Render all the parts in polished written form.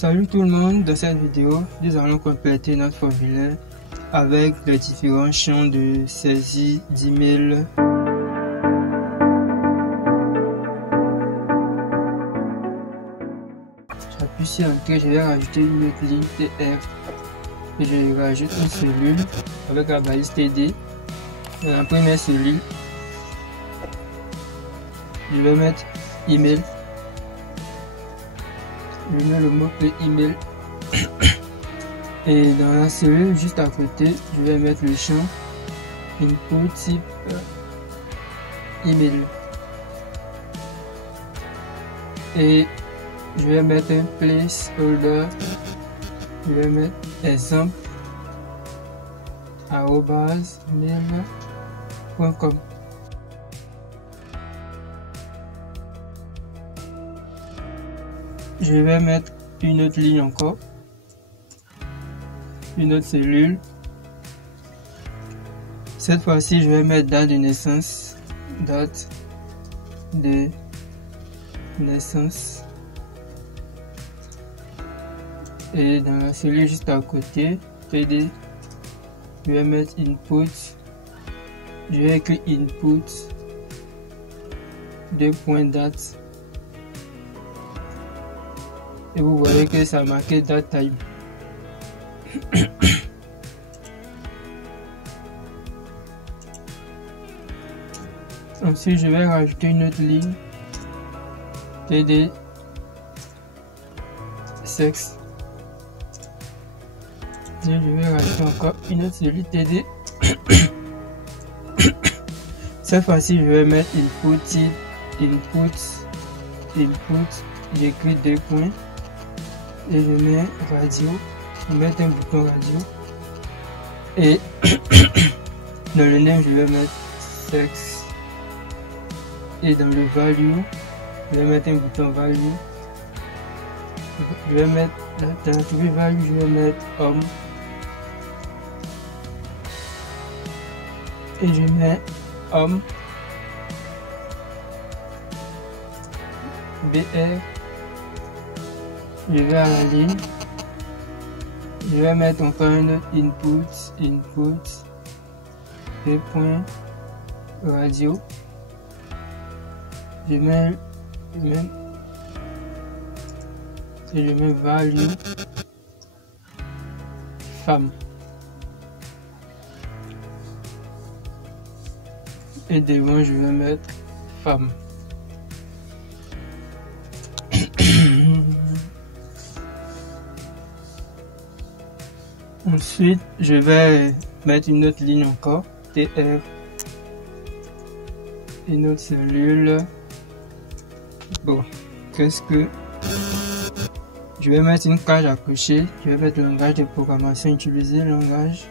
Salut tout le monde, dans cette vidéo, nous allons compléter notre formulaire avec les différents champs de saisie d'email. J'appuie sur Entrée, je vais rajouter une autre ligne TR et je rajoute une cellule avec la balise TD. Dans la première cellule, je vais mettre email. Je mets le mot-clé email et dans la cellule juste à côté, je vais mettre le champ input type email et je vais mettre un placeholder. Je vais mettre exemple @mail.com. Je vais mettre une autre ligne encore, une autre cellule. Cette fois-ci, je vais mettre date de naissance, date de naissance. Et dans la cellule juste à côté, PD, je vais mettre input. Je vais écrire input, date. Et vous voyez que ça marqué date type. Ensuite, je vais rajouter une autre ligne TD sexe. Et je vais rajouter encore une autre cellule TD. Cette fois-ci, je vais mettre input type input. J'écris 2 points et je mets radio. Je vais mettre un bouton radio et dans le name, je vais mettre sexe et dans le value, je vais mettre un bouton value. Je vais mettre dans l'attribut value, je vais mettre homme et je mets homme BR. Je vais à la ligne, je vais mettre encore un autre input 2 points radio. Je mets value femme et devant je vais mettre femme. Ensuite, je vais mettre une autre ligne encore, TR, une autre cellule. Bon, qu'est-ce que je vais mettre une cage à cocher. Je vais mettre le langage de programmation utilisé, langage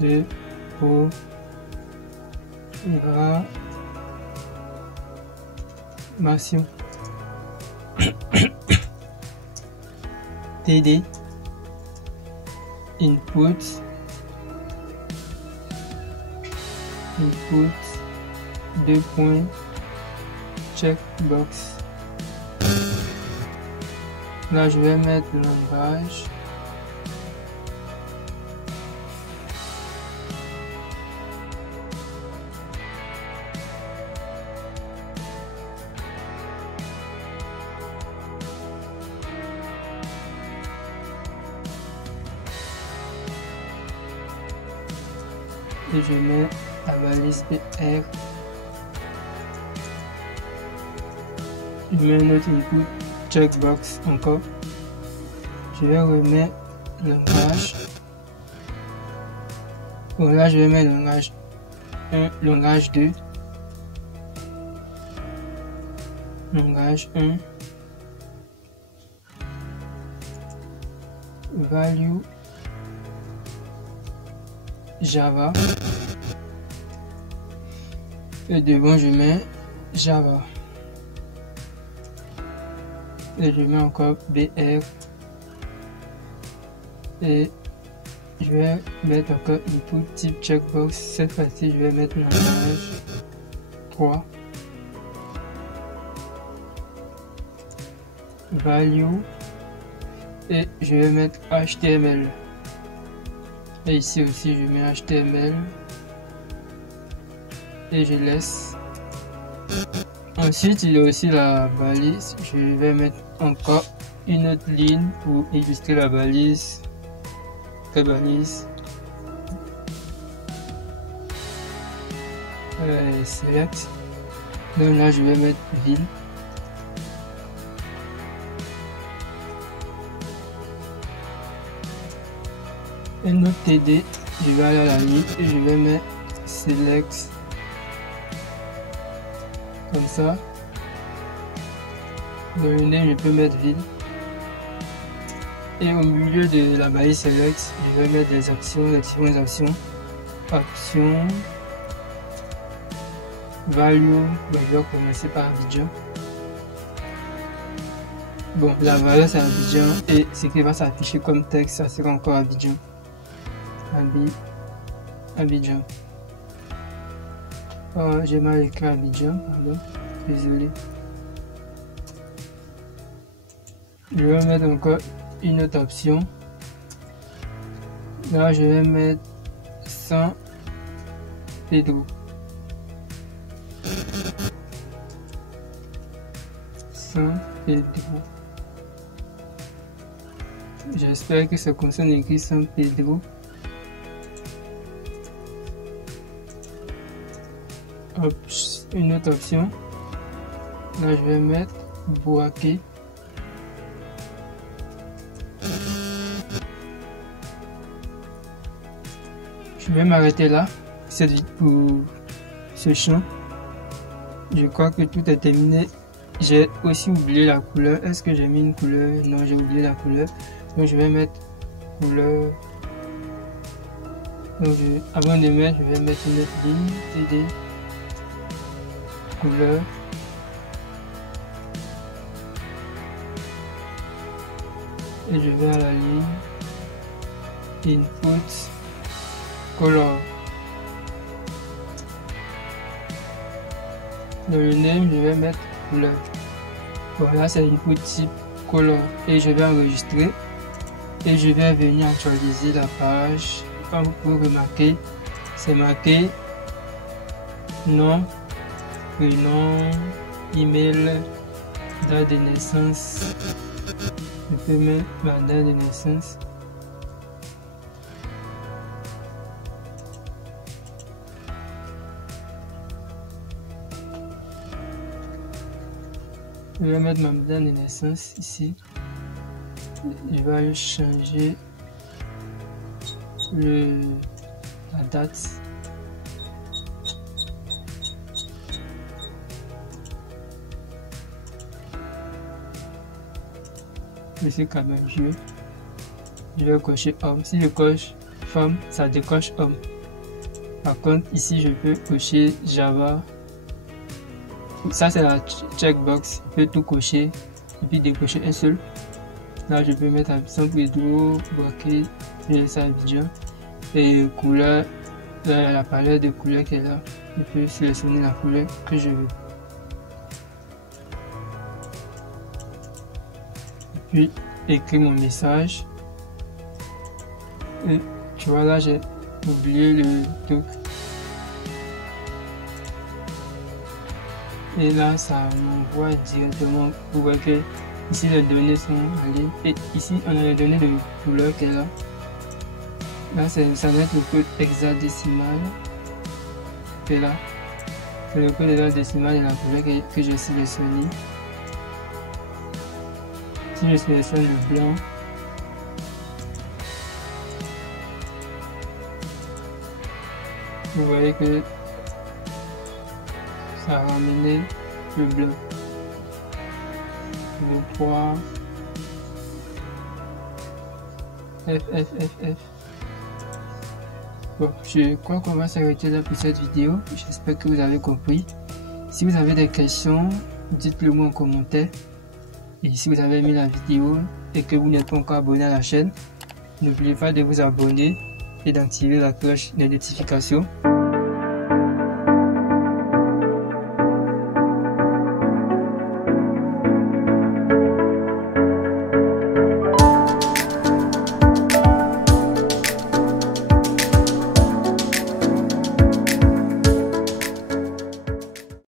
de programmation. TD input 2 points checkbox. Là je vais mettre le langage et je mets la balise BR. Je mets un autre input checkbox encore. Je vais remettre langage. Bon, là je vais mettre langage 1, langage 2, langage 1, value Java et devant je mets Java et je mets encore BR et je vais mettre encore input type checkbox. Cette fois-ci je vais mettre langage 3 value et je vais mettre HTML. Et ici aussi je mets HTML et je laisse. Ensuite il y a aussi la balise. Je vais mettre encore une autre ligne pour illustrer la balise. La balise. Select. Donc là je vais mettre ville. Et notre TD, je vais aller à la ligne et je vais mettre select comme ça. Dans le name je peux mettre ville. Et au milieu de la balise select, je vais mettre des actions, des différentes actions. Action value, je vais commencer par Abidjan. Bon, la valeur c'est Abidjan et ce qui va s'afficher comme texte, ça sera encore Abidjan. Abidjan. Oh, j'ai mal écrit Abidjan, pardon, désolé. Je vais mettre encore une autre option. Là, je vais mettre San Pedro. San Pedro. J'espère que c'est comme ça on écrit San Pedro. Hop, une autre option. Là, je vais mettre Bouaké. Je vais m'arrêter là pour ce champ. Je crois que tout est terminé. J'ai aussi oublié la couleur. Est-ce que j'ai mis une couleur? Non, j'ai oublié la couleur. Donc je vais mettre couleur. Donc avant de mettre, je vais mettre une autre ligne TD couleur. Et je vais à la ligne input color. Dans le name, je vais mettre couleur. Voilà, c'est input type color et je vais enregistrer et je vais venir actualiser la page. Comme vous pouvez remarquer, c'est marqué nom, prénom, email, date de naissance. Je peux mettre ma date de naissance. Je vais mettre ma date de naissance ici. Je vais aller changer la date. Monsieur Cabajou. Je vais cocher homme. Si je coche femme, ça décoche homme. Par contre, ici, je peux cocher Java. Ça, c'est la checkbox. Je peux tout cocher et puis décocher un seul. Là, je peux mettre San Pedro, Bouaké, je laisse Abidjan. Et couleur, la palette de couleurs qui est là. Je peux sélectionner la couleur que je veux. Puis, écrire mon message. Et tu vois, là, j'ai oublié le truc. Et là, ça m'envoie directement. Vous voyez que ici les données sont allées. Et ici, on a les données de couleur qui est là. Là, ça va être le code hexadécimal. Et là, c'est le code hexadécimal de la couleur que j'ai sélectionné. Si je sélectionne le blanc, vous voyez que ça a ramené le blanc. Le 3 F. Bon, je crois qu'on va s'arrêter là pour cette vidéo. J'espère que vous avez compris. Si vous avez des questions, dites-le moi en commentaire. Et si vous avez aimé la vidéo et que vous n'êtes pas encore abonné à la chaîne, n'oubliez pas de vous abonner et d'activer la cloche de notification.